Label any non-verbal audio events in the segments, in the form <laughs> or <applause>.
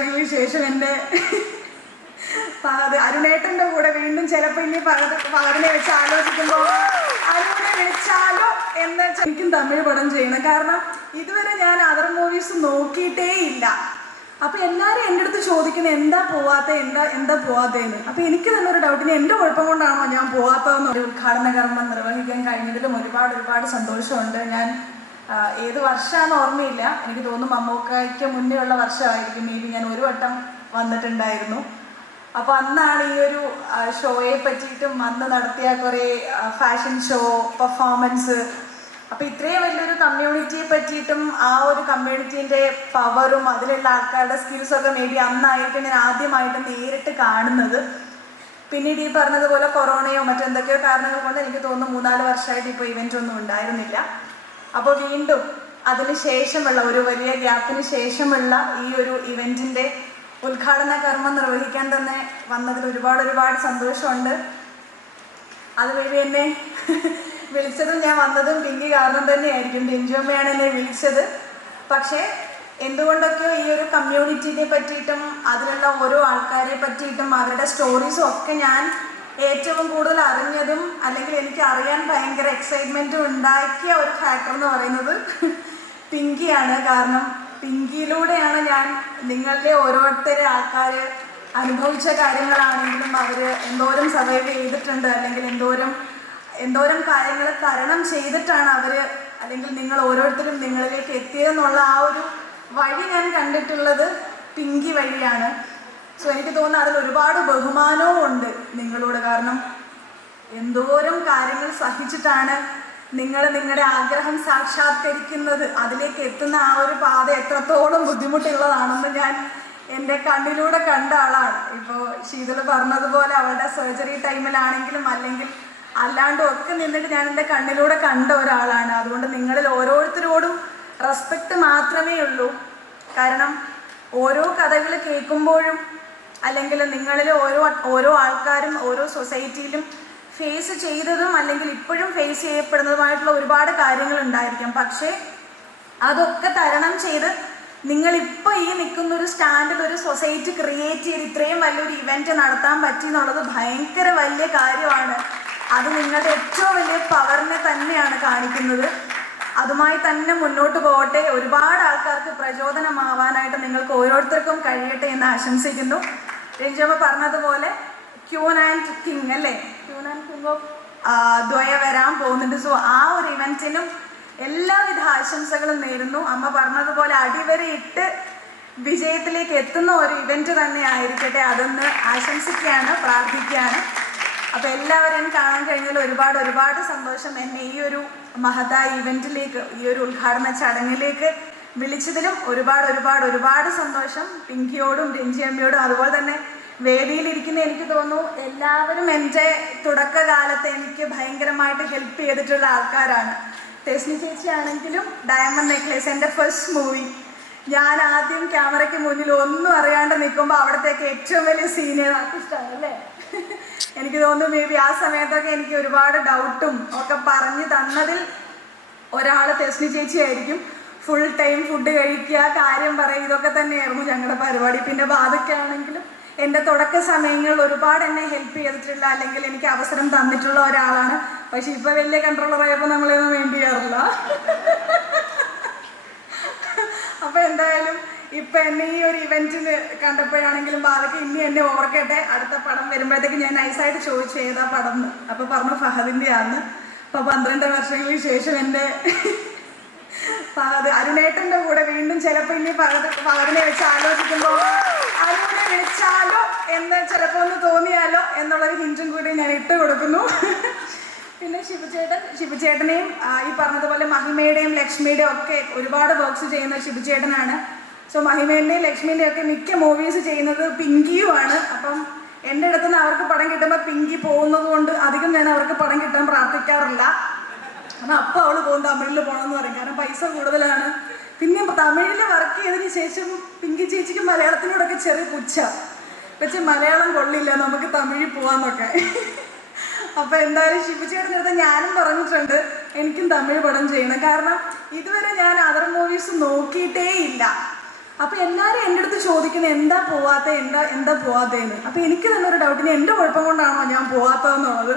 വർഷങ്ങൾക്ക് ശേഷം എന്റെ അരുണേട്ടന്റെ കൂടെ വീണ്ടും ചിലപ്പോൾ ഇനി ഫഹദിനെ വെച്ച് ആലോചിക്കുമ്പോൾ അരുണിനെ വിളിച്ചാലോ എന്ന് എനിക്കും തമിഴ് പടം ചെയ്യണം. കാരണം ഇതുവരെ ഞാൻ അതർ മൂവീസ് നോക്കിയിട്ടേ ഇല്ല. അപ്പൊ എല്ലാരും എന്റെ അടുത്ത് ചോദിക്കുന്നത് എന്താ പോവാത്ത? എന്താ എന്താ പോവാത്തതെന്ന് അപ്പൊ എനിക്ക് തന്നെ ഒരു ഡൗട്ടിന് എന്റെ കുഴപ്പം കൊണ്ടാണോ ഞാൻ പോവാത്തതെന്ന് ഒരു ഉദ്ഘാടന കർമ്മം നിർവഹിക്കാൻ കഴിഞ്ഞതിലും ഒരുപാട് ഒരുപാട് സന്തോഷമുണ്ട്. ഞാൻ ഏത് വർഷമാണെന്ന് ഓർമ്മയില്ല. എനിക്ക് തോന്നുന്നു മമ്മൂക്കായ്ക്ക് മുന്നേ ഉള്ള വർഷമായിരിക്കും. മേ ബി ഞാൻ ഒരു വട്ടം വന്നിട്ടുണ്ടായിരുന്നു. അപ്പോൾ അന്നാണ് ഈ ഒരു ഷോയെ പറ്റിയിട്ടും അന്ന് നടത്തിയ കുറേ ഫാഷൻ ഷോ പെർഫോമൻസ് അപ്പോൾ ഇത്രയും വലിയൊരു കമ്മ്യൂണിറ്റിയെ പറ്റിയിട്ടും ആ ഒരു കമ്മ്യൂണിറ്റീന്റെ പവറും അതിലുള്ള ആൾക്കാരുടെ സ്കിൽസൊക്കെ മേ ബി അന്നായിട്ട് ഞാൻ ആദ്യമായിട്ട് നേരിട്ട് കാണുന്നത്. പിന്നീട് ഈ പറഞ്ഞതുപോലെ കൊറോണയോ മറ്റെന്തൊക്കെയോ കാരണങ്ങൾ കൊണ്ട് എനിക്ക് തോന്നുന്നു മൂന്നാൽ വർഷമായിട്ട് ഇപ്പോൾ ഇവന്റ് ഒന്നും ഉണ്ടായിരുന്നില്ല. അപ്പോൾ വീണ്ടും അതിന് ശേഷമുള്ള ഒരു വലിയ ഗ്യാപ്പിന് ശേഷമുള്ള ഈ ഒരു ഇവന്റിന്റെ ഉദ്ഘാടന കർമ്മം നിർവഹിക്കാൻ തന്നെ വന്നതിൽ ഒരുപാട് ഒരുപാട് സന്തോഷമുണ്ട്. അതുവഴി എന്നെ വിളിച്ചതും ഞാൻ വന്നതും പിങ്കി കാരണം തന്നെയായിരിക്കും. ഡിഞ്ചുമ്മയാണ് എന്നെ വിളിച്ചത്. പക്ഷേ എന്തുകൊണ്ടൊക്കെയോ ഈ ഒരു കമ്മ്യൂണിറ്റിയെ പറ്റിയിട്ടും അതിലുള്ള ഓരോ ആൾക്കാരെ പറ്റിയിട്ടും അവരുടെ സ്റ്റോറീസും ഒക്കെ ഞാൻ ഏറ്റവും കൂടുതൽ അറിഞ്ഞതും അല്ലെങ്കിൽ എനിക്ക് അറിയാൻ ഭയങ്കര എക്സൈറ്റ്മെന്റും ഉണ്ടാക്കിയ ഒരു ഫാക്ടർ എന്ന് പറയുന്നത് പിങ്കിയാണ്. കാരണം പിങ്കിയിലൂടെയാണ് ഞാൻ നിങ്ങളിലെ ഓരോരുത്തരെ ആൾക്കാർ അനുഭവിച്ച കാര്യങ്ങളാണെങ്കിലും അവർ എന്തോരം സർവൈവ് ചെയ്തിട്ടുണ്ട് അല്ലെങ്കിൽ എന്തോരം എന്തോരം കാര്യങ്ങൾ തരണം ചെയ്തിട്ടാണ് അവർ അല്ലെങ്കിൽ നിങ്ങൾ ഓരോരുത്തരും നിങ്ങളിലേക്ക് എത്തിയതെന്നുള്ള ആ ഒരു വഴി ഞാൻ കണ്ടിട്ടുള്ളത് പിങ്കി വഴിയാണ്. സോ എനിക്ക് തോന്നുന്നു അതിൽ ഒരുപാട് ബഹുമാനവും ഉണ്ട് നിങ്ങളോട്. കാരണം എന്തോരം കാര്യങ്ങൾ സഹിച്ചിട്ടാണ് നിങ്ങൾ നിങ്ങളുടെ ആഗ്രഹം സാക്ഷാത്കരിക്കുന്നത്. അതിലേക്ക് എത്തുന്ന ആ ഒരു പാത എത്രത്തോളം ബുദ്ധിമുട്ടുള്ളതാണെന്ന് ഞാൻ എന്റെ കണ്ണിലൂടെ കണ്ട ആളാണ്. ഇപ്പോൾ ശീതൾ പറഞ്ഞതുപോലെ അവളുടെ സർജറി ടൈമിലാണെങ്കിലും അല്ലെങ്കിൽ അല്ലാണ്ടും ഒക്കെ നിന്നിട്ട് ഞാൻ എന്റെ കണ്ണിലൂടെ കണ്ട ഒരാളാണ്. അതുകൊണ്ട് നിങ്ങളിൽ ഓരോരുത്തരോടും റെസ്പെക്റ്റ് മാത്രമേ ഉള്ളൂ. കാരണം ഓരോ കഥകൾ കേൾക്കുമ്പോഴും അല്ലെങ്കിൽ നിങ്ങളിൽ ഓരോ ഓരോ ആൾക്കാരും ഓരോ സൊസൈറ്റിയിലും ഫേസ് ചെയ്തതും അല്ലെങ്കിൽ ഇപ്പോഴും ഫേസ് ചെയ്യപ്പെടുന്നതുമായിട്ടുള്ള ഒരുപാട് കാര്യങ്ങൾ ഉണ്ടായിരിക്കാം. പക്ഷേ അതൊക്കെ തരണം ചെയ്ത് നിങ്ങൾ ഇപ്പോൾ ഈ നിൽക്കുന്ന ഒരു സ്റ്റാൻഡിൽ ഒരു സൊസൈറ്റി ക്രിയേറ്റ് ചെയ്ത് ഇത്രയും വലിയൊരു ഇവന്റ് നടത്താൻ പറ്റി എന്നുള്ളത് ഭയങ്കര വലിയ കാര്യമാണ്. അത് നിങ്ങളുടെ ഏറ്റവും വലിയ പവറിനെ തന്നെയാണ് കാണിക്കുന്നത്. അതുമായി തന്നെ മുന്നോട്ട് പോകട്ടെ. ഒരുപാട് ആൾക്കാർക്ക് പ്രചോദനമാവാനായിട്ട് നിങ്ങൾക്ക് ഓരോരുത്തർക്കും കഴിയട്ടെ എന്ന് ആശംസിക്കുന്നു. രഞ്ജമ്മ പറഞ്ഞതുപോലെ ക്യൂൻ ആൻഡ് കിങ് അല്ലേ? Queen and king of Dwaya വരാൻ പോകുന്നുണ്ട്. സോ ആ ഒരു ഇവന്റിനും എല്ലാവിധ ആശംസകളും നേരുന്നു. അമ്മ പറഞ്ഞതുപോലെ അടിവരെ ഇട്ട് വിജയത്തിലേക്ക് എത്തുന്ന ഒരു ഇവന്റ് തന്നെ ആയിരിക്കട്ടെ. അതൊന്ന് ആശംസിക്കുകയാണ് പ്രാർത്ഥിക്കുകയാണ്. അപ്പൊ എല്ലാവരെയും കാണാൻ കഴിഞ്ഞാൽ ഒരുപാട് ഒരുപാട് സന്തോഷം. എന്നെ ഈ ഒരു മഹതായ ഇവന്റിലേക്ക് ഈ ഒരു ഉദ്ഘാടന ചടങ്ങിലേക്ക് വിളിച്ചതിലും ഒരുപാട് ഒരുപാട് ഒരുപാട് സന്തോഷം. പിങ്കിയോടും രഞ്ജിയമ്മയോടും അതുപോലെ തന്നെ വേദിയിലിരിക്കുന്ന എനിക്ക് തോന്നുന്നു എല്ലാവരും എന്റെ തുടക്കകാലത്ത് എനിക്ക് ഭയങ്കരമായിട്ട് ഹെൽപ്പ് ചെയ്തിട്ടുള്ള ആൾക്കാരാണ്. ടെസ്നി ചേച്ചി ആണെങ്കിലും ഡയമണ്ട് നെക്ലേസ് എന്റെ ഫസ്റ്റ് മൂവി ഞാൻ ആദ്യം ക്യാമറയ്ക്ക് മുന്നിൽ ഒന്നും അറിയാണ്ട് നിൽക്കുമ്പോൾ അവിടത്തേക്ക് ഏറ്റവും വലിയ സീനിയർ ആർട്ടിസ്റ്റാണ് അല്ലേ? എനിക്ക് തോന്നുന്നു മേ ബി ആ സമയത്തൊക്കെ എനിക്ക് ഒരുപാട് ഡൗട്ടും ഒക്കെ പറഞ്ഞു തന്നതിൽ ഒരാൾ ടെസ്നി ചേച്ചി ആയിരിക്കും ഫുൾ ടൈം ഫുഡ് കഴിക്കുക കാര്യം പറയുക ഇതൊക്കെ തന്നെയായിരുന്നു ഞങ്ങളുടെ പരിപാടി. പിന്നെ ബാധക്കാണെങ്കിലും എന്റെ തുടക്ക സമയങ്ങളിൽ ഒരുപാട് എന്നെ ഹെൽപ്പ് ചെയ്തിട്ടുള്ള അല്ലെങ്കിൽ എനിക്ക് അവസരം തന്നിട്ടുള്ള ഒരാളാണ്. പക്ഷെ ഇപ്പൊ വലിയ കൺട്രോളർ ആയപ്പോൾ നമ്മളെയൊന്നും വേണ്ടി ചെയ്യാറില്ല അപ്പൊ എന്തായാലും ഇപ്പൊ എന്നെ ഈ ഒരു ഇവന്റിന് കണ്ടപ്പോഴാണെങ്കിലും ബാലക്ക് ഇനി എന്നെ ഓർക്കട്ടെ. അടുത്ത പടം വരുമ്പോഴത്തേക്ക് ഞാൻ നൈസായിട്ട് ചോദിച്ചു ഏതാ പടം അപ്പൊ പറഞ്ഞു ഫഹദിന്റെ ആണ് അപ്പൊ പന്ത്രണ്ട് വർഷങ്ങൾക്ക് ശേഷം എന്റെ ഫഹദ് അരുണേട്ടന്റെ കൂടെ വീണ്ടും ചിലപ്പോൾ ഇനി ഫഹദിനെ വെച്ച് ആലോചിക്കുമ്പോൾ അരുണിനെ വിളിച്ചാലോ എന്ന് ചിലപ്പോൾ ഒന്ന് തോന്നിയാലോ എന്നുള്ളൊരു ഹിന്റും കൂടി ഞാൻ ഇട്ട് കൊടുക്കുന്നു. പിന്നെ ശിവചേട്ടൻ ശിവചേട്ടനെയും ഈ പറഞ്ഞതുപോലെ മഹിമയുടെയും ലക്ഷ്മിയുടെയും ഒക്കെ ഒരുപാട് വർക്ക്സ് ചെയ്യുന്ന ശിവചേട്ടനാണ്. സോ മഹിമേന്റെയും ലക്ഷ്മിന്റെയും ഒക്കെ മിക്ക മൂവീസ് ചെയ്യുന്നത് പിങ്കിയുമാണ്. അപ്പം എന്റെ അടുത്ത് നിന്ന് അവർക്ക് പടം കിട്ടുമ്പോൾ പിങ്കി പോകുന്നത് കൊണ്ട് അധികം ഞാൻ അവർക്ക് പടം കിട്ടാൻ പ്രാർത്ഥിക്കാറില്ല. കാരണം അപ്പോൾ അവൾ പോകും തമിഴിൽ പോകണമെന്ന് പറയും. കാരണം പൈസ കൂടുതലാണ്. പിന്നെ തമിഴിൽ വർക്ക് ചെയ്തതിന് ശേഷം പിങ്കി ചേച്ചിക്ക് മലയാളത്തിനോടൊക്കെ ചെറിയ പുച്ഛ. പക്ഷെ മലയാളം കൊള്ളില്ല. നമുക്ക് തമിഴിൽ പോവാന്നൊക്കെ. അപ്പൊ എന്തായാലും ശിവചേട്ടന്റെ അടുത്ത് ഞാനും പറഞ്ഞിട്ടുണ്ട്. എനിക്കും തമിഴ് പടം ചെയ്യണം. കാരണം ഇതുവരെ ഞാൻ അതർ മൂവീസ് നോക്കിയിട്ടേ ഇല്ല. അപ്പൊ എല്ലാവരും എന്റെ അടുത്ത് ചോദിക്കുന്നത് എന്താ പോവാത്ത? എന്താ എന്താ പോവാത്തതെന്ന് അപ്പൊ എനിക്ക് തന്നെ ഒരു ഡൗട്ട് ഇനി എന്റെ കുഴപ്പം കൊണ്ടാണോ ഞാൻ പോവാത്തതെന്നുള്ളത്?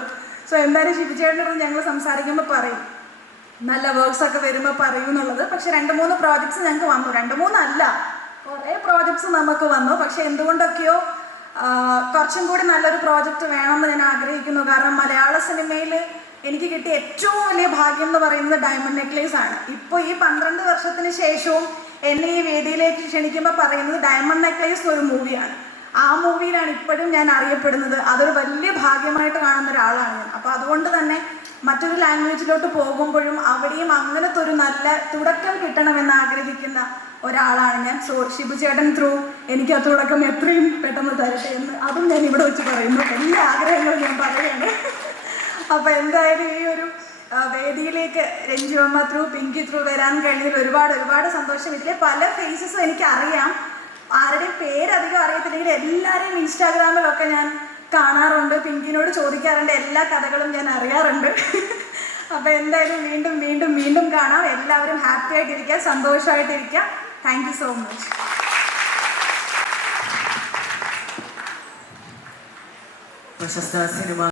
സോ എന്തായാലും ശിവചേട്ടന്റെ അടുത്ത് ഞങ്ങൾ സംസാരിക്കുമ്പോൾ പറയും. നല്ല വർക്ക്സ് ഒക്കെ വരുമ്പോൾ പറയൂ എന്നുള്ളത്. പക്ഷെ രണ്ട് മൂന്ന് പ്രോജക്ട്സ് ഞങ്ങൾക്ക് വന്നു. രണ്ട് മൂന്നല്ല. കുറേ പ്രോജക്ട്സ് നമുക്ക് വന്നു. പക്ഷെ എന്തുകൊണ്ടൊക്കെയോ കുറച്ചും കൂടി നല്ലൊരു പ്രോജക്റ്റ് വേണമെന്ന് ഞാൻ ആഗ്രഹിക്കുന്നു. കാരണം മലയാള സിനിമയിൽ എനിക്ക് കിട്ടിയ ഏറ്റവും വലിയ ഭാഗ്യം എന്ന് പറയുന്നത് ഡയമണ്ട് നെക്ലേസ് ആണ്. ഇപ്പോൾ ഈ പന്ത്രണ്ട് വർഷത്തിന് ശേഷവും എന്നെ ഈ വേദിയിലേക്ക് ക്ഷണിക്കുമ്പോൾ പറയുന്നത് ഡയമണ്ട് നെക്ലേസ് ഒരു മൂവിയാണ് ആ മൂവിയിലാണ് ഇപ്പോഴും ഞാൻ അറിയപ്പെടുന്നത്. അതൊരു വലിയ ഭാഗ്യമായിട്ട് കാണുന്ന ഒരാളാണ് ഞാൻ. അപ്പോൾ അതുകൊണ്ട് തന്നെ മറ്റൊരു ലാംഗ്വേജിലോട്ട് പോകുമ്പോഴും അവിടെയും അങ്ങനത്തെ ഒരു നല്ല തുടക്കം കിട്ടണമെന്ന് ആഗ്രഹിക്കുന്ന ഒരാളാണ് ഞാൻ. സോ ഷിബു ചേട്ടൻ ത്രൂ എനിക്ക് ആ തുടക്കം എത്രയും പെട്ടെന്ന് തരട്ടെ എന്ന് അതും ഞാൻ ഇവിടെ വെച്ച് പറയുന്നു. എല്ലാ ആഗ്രഹങ്ങളും ഞാൻ പറയുകയാണ്. അപ്പോൾ എന്തായാലും ഈ ഒരു വേദിയിലേക്ക് രഞ്ജു അമ്മ ത്രൂ പിങ്കി ത്രൂ വരാൻ കഴിഞ്ഞതിൽ ഒരുപാട് ഒരുപാട് സന്തോഷം. ഇതിലെ പല ഫേസസും എനിക്ക് അറിയാം ആരുടെയും പേരധികം അറിയത്തില്ലെങ്കിൽ എല്ലാവരെയും ഇൻസ്റ്റാഗ്രാമിലൊക്കെ ഞാൻ കാണാറുണ്ട്. പിങ്കിനോട് ചോദിക്കാറുണ്ട്. എല്ലാ കഥകളും ഞാൻ അറിയാറുണ്ട്. <laughs> അപ്പോൾ എന്തായാലും വീണ്ടും വീണ്ടും വീണ്ടും കാണാം. എല്ലാവരും ഹാപ്പി ആയിട്ടിരിക്കുക സന്തോഷമായിട്ടിരിക്കുക താങ്ക് യു സോ മച്ച് പ്രശസ്ത സിനിമ